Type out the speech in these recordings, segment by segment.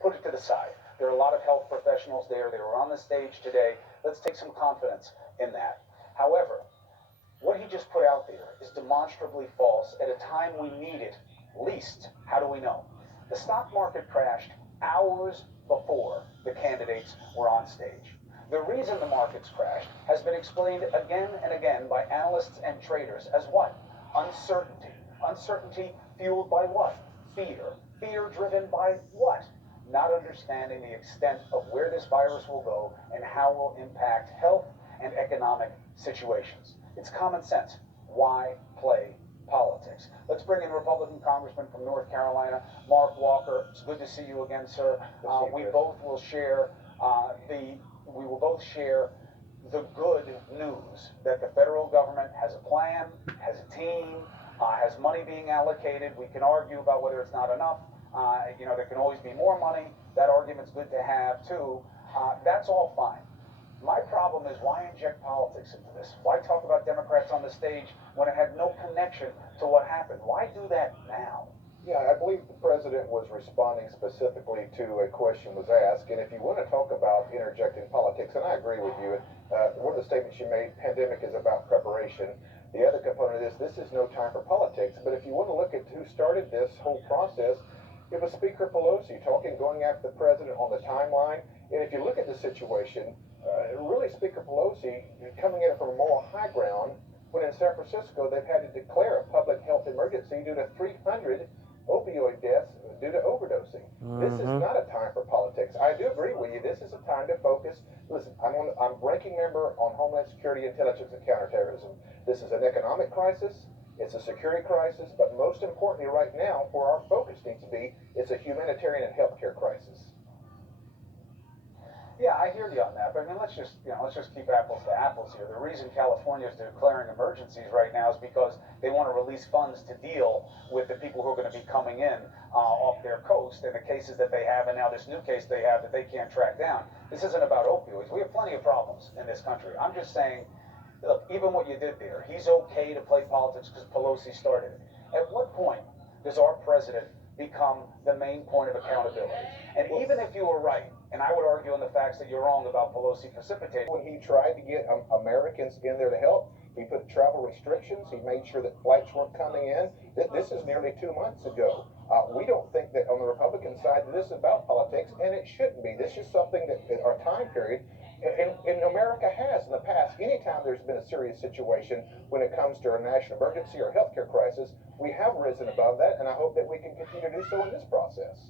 put it to the side. There are a lot of health professionals there. They were on the stage today. Let's take some confidence in that. However, what he just put out there is demonstrably false at a time we need it least. How do we know? The stock market crashed hours before the candidates were on stage. The reason the markets crashed has been explained again and again by analysts and traders as what? Uncertainty. Uncertainty fueled by what? Fear. Fear driven by what? Not understanding the extent of where this virus will go and how it will impact health and economic situations. It's common sense. Why play politics? Let's bring in Republican Congressman from North Carolina, Mark Walker. It's good to see you again, sir. We both will share we will both share the good news that the federal government has a plan, has a team, has money being allocated. We can argue about whether it's not enough. There can always be more money. That argument's good to have too. That's all fine. My problem is, why inject politics into this? Why talk about Democrats on the stage when it had no connection to what happened? Why do that now? Yeah, I believe the president was responding specifically to a question was asked, and if you want to talk about interjecting politics, and I agree with you, one of the statements you made, pandemic is about preparation. The other component is this is no time for politics, but if you want to look at who started this whole process, it was Speaker Pelosi going after the president on the timeline, and if you look at the situation, really Speaker Pelosi coming in from a moral high ground, when in San Francisco they've had to declare a public health emergency due to 300 opioid deaths due to overdosing. This is not a time for politics. I do agree with you. This is a time to focus. Listen, I'm ranking member on Homeland Security, Intelligence, and Counterterrorism. This is an economic crisis. It's a security crisis. But most importantly right now, where our focus needs to be, it's a humanitarian and healthcare crisis. Yeah, I hear you on that, but I mean, let's just keep apples to apples here. The reason California is declaring emergencies right now is because they want to release funds to deal with the people who are going to be coming in off their coast and the cases that they have, and now this new case they have that they can't track down. This isn't about opioids. We have plenty of problems in this country. I'm just saying, look, even what you did there, he's okay to play politics because Pelosi started it. At what point does our president become the main point of accountability? And even if you were right, and I would argue on the facts that you're wrong about Pelosi precipitating. When he tried to get Americans in there to help, he put travel restrictions. He made sure that flights weren't coming in. This is nearly 2 months ago. We don't think that on the Republican side that this is about politics, and it shouldn't be. This is something that our time period, and America has in the past. Anytime there's been a serious situation when it comes to a national emergency or healthcare crisis, we have risen above that, and I hope that we can continue to do so in this process.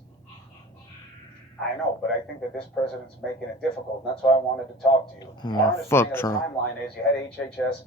I know, but I think that this president's making it difficult, and that's why I wanted to talk to you. Our understanding of the timeline is you had HHS